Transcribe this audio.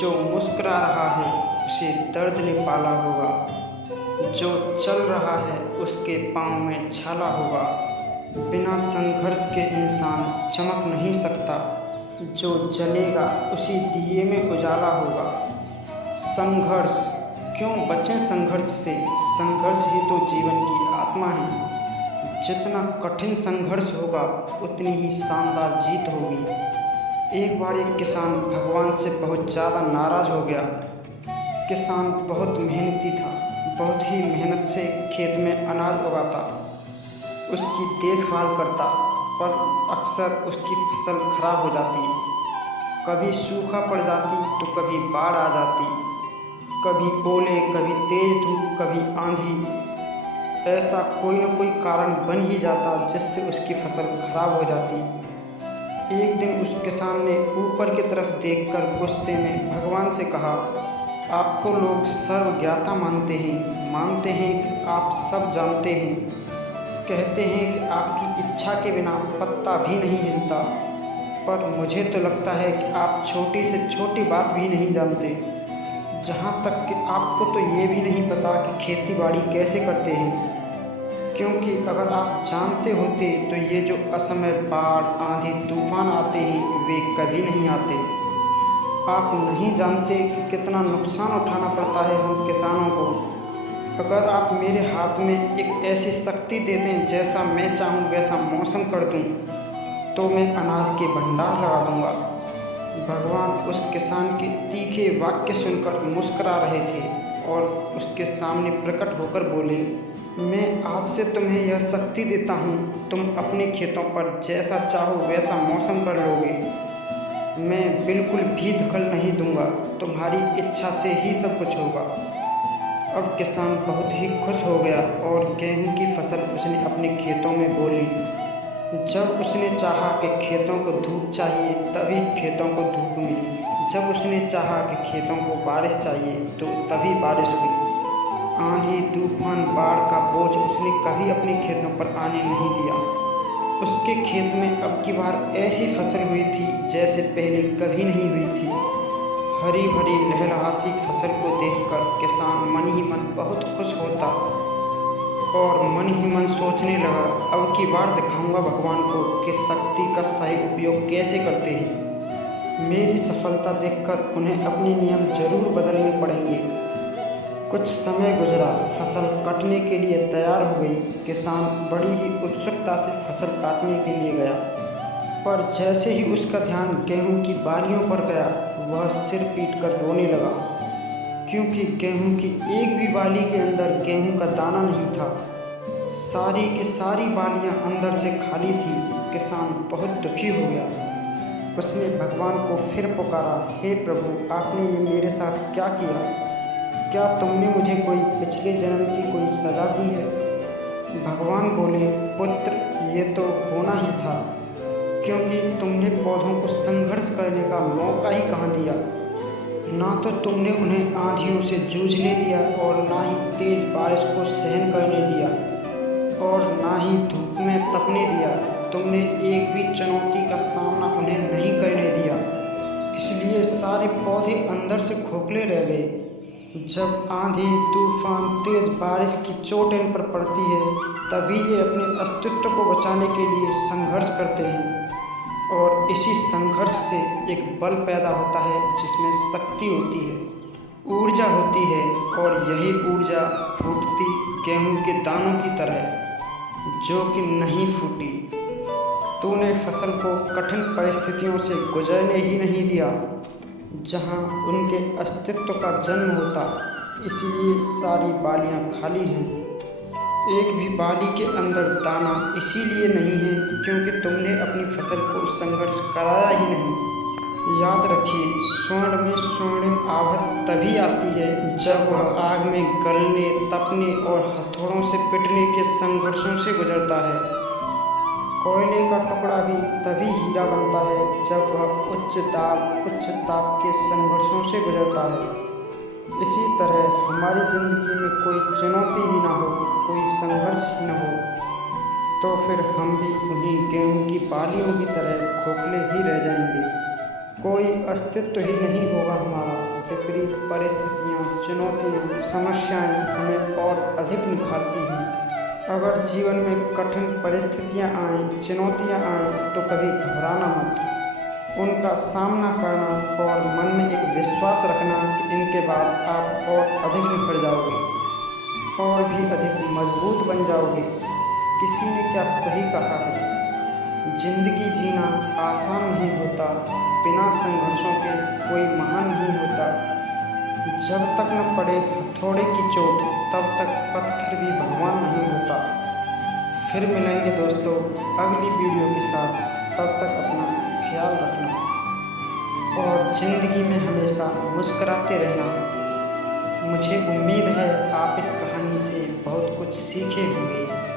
जो मुस्कुरा रहा है उसे दर्द ने पाला होगा। जो चल रहा है उसके पाँव में छाला होगा। बिना संघर्ष के इंसान चमक नहीं सकता। जो जलेगा उसी दिए में उजाला होगा। संघर्ष क्यों बचें संघर्ष से? संघर्ष ही तो जीवन की आत्मा है। जितना कठिन संघर्ष होगा उतनी ही शानदार जीत होगी। एक बार एक किसान भगवान से बहुत ज़्यादा नाराज़ हो गया। किसान बहुत मेहनती था, बहुत ही मेहनत से खेत में अनाज उगाता, उसकी देखभाल करता, पर अक्सर उसकी फसल खराब हो जाती। कभी सूखा पड़ जाती तो कभी बाढ़ आ जाती, कभी ओले, कभी तेज धूप, कभी आंधी। ऐसा कोई न कोई कारण बन ही जाता जिससे उसकी फसल खराब हो जाती। एक दिन उस किसान ने ऊपर की तरफ देखकर गुस्से में भगवान से कहा, आपको लोग सर्वज्ञाता मानते हैं कि आप सब जानते हैं, कहते हैं कि आपकी इच्छा के बिना पत्ता भी नहीं हिलता, पर मुझे तो लगता है कि आप छोटी से छोटी बात भी नहीं जानते। जहाँ तक कि आपको तो ये भी नहीं पता कि खेती बाड़ी कैसे करते हैं, क्योंकि अगर आप जानते होते तो ये जो असमय बाढ़, आंधी, तूफान आते हैं वे कभी नहीं आते। आप नहीं जानते कि कितना नुकसान उठाना पड़ता है हम किसानों को। अगर आप मेरे हाथ में एक ऐसी शक्ति दे दें, जैसा मैं चाहूँ वैसा मौसम कर दूँ, तो मैं अनाज के भंडार लगा दूँगा। भगवान उस किसान के तीखे वाक्य सुनकर मुस्करा रहे थे और उसके सामने प्रकट होकर बोले, मैं आज से तुम्हें यह शक्ति देता हूँ, तुम अपने खेतों पर जैसा चाहो वैसा मौसम कर लोगे। मैं बिल्कुल भी दखल नहीं दूंगा, तुम्हारी इच्छा से ही सब कुछ होगा। अब किसान बहुत ही खुश हो गया और गेहूं की फसल उसने अपने खेतों में बोली। जब उसने चाहा कि खेतों को धूप चाहिए तभी खेतों को धूप मिली। जब उसने चाहा कि खेतों को बारिश चाहिए तो तभी बारिश हुई। आंधी, तूफान, बाढ़ का बोझ उसने कभी अपने खेतों पर आने नहीं दिया। उसके खेत में अब की बार ऐसी फसल हुई थी जैसे पहले कभी नहीं हुई थी। हरी भरी लहलहाती फसल को देखकर किसान मन ही मन बहुत खुश होता और मन ही मन सोचने लगा, अब की बार दिखाऊंगा भगवान को कि शक्ति का सही उपयोग कैसे करते हैं। मेरी सफलता देखकर उन्हें अपने नियम जरूर बदलने पड़ेंगे। कुछ समय गुजरा, फसल कटने के लिए तैयार हो गई। किसान बड़ी ही उत्सुकता से फसल काटने के लिए गया, पर जैसे ही उसका ध्यान गेहूं की बालियों पर गया, वह सिर पीट कर रोने लगा, क्योंकि गेहूं की एक भी बाली के अंदर गेहूं का दाना नहीं था। सारी की सारी बालियां अंदर से खाली थी। किसान बहुत दुखी हो गया। उसने भगवान को फिर पुकारा, हे प्रभु, आपने ये मेरे साथ क्या किया? क्या तुमने मुझे कोई पिछले जन्म की कोई सज़ा दी है? भगवान बोले, पुत्र, ये तो होना ही था, क्योंकि तुमने पौधों को संघर्ष करने का मौका ही कहाँ दिया। ना तो तुमने उन्हें आंधियों से जूझने दिया और ना ही तेज बारिश को सहन करने दिया और ना ही धूप में तपने दिया। तुमने एक भी चुनौती का सामना उन्हें नहीं करने दिया, इसलिए सारे पौधे अंदर से खोखले रह गए। जब आंधी, तूफान, तेज बारिश की चोट इन पर पड़ती है, तभी ये अपने अस्तित्व को बचाने के लिए संघर्ष करते हैं और इसी संघर्ष से एक बल पैदा होता है जिसमें शक्ति होती है, ऊर्जा होती है, और यही ऊर्जा फूटती गेहूं के दानों की तरह जो कि नहीं फूटी। तूने फसल को कठिन परिस्थितियों से गुजरने ही नहीं दिया जहाँ उनके अस्तित्व का जन्म होता, इसलिए सारी बालियाँ खाली हैं। एक भी बाली के अंदर दाना इसीलिए नहीं है क्योंकि तुमने अपनी फसल को संघर्ष कराया ही नहीं। याद रखिए, स्वर्ण में स्वर्णिम आभा तभी आती है जब वह आग में गलने, तपने और हथौड़ों से पिटने के संघर्षों से गुजरता है। कोयले का टुकड़ा भी तभी हीरा बनता है जब वह उच्च ताप के संघर्षों से गुजरता है। इसी तरह हमारी ज़िंदगी में कोई चुनौती ही ना हो, कोई संघर्ष ही ना हो, तो फिर हम भी उन्हीं गेहूं की बालियों की तरह खोखले ही रह जाएंगे। कोई अस्तित्व ही नहीं होगा हमारा। विपरीत परिस्थितियाँ, चुनौतियाँ, समस्याएं हमें और अधिक निखारती हैं। अगर जीवन में कठिन परिस्थितियाँ आएँ, चुनौतियाँ आएँ, तो कभी घबराना मत। उनका सामना करना और मन में एक विश्वास रखना कि इनके बाद आप और अधिक निखर जाओगे और भी अधिक मजबूत बन जाओगे। किसी ने क्या सही कहा है, जिंदगी जीना आसान नहीं होता, बिना संघर्षों के कोई महान नहीं होता। जब तक न पड़े हथौड़े की चोट, तब तक पत्थर भी भगवान नहीं होता। फिर मिलेंगे दोस्तों अगली वीडियो के साथ। तब तक अपना ख्याल रखना और ज़िंदगी में हमेशा मुस्कुराते रहना। मुझे उम्मीद है आप इस कहानी से बहुत कुछ सीखे होंगे।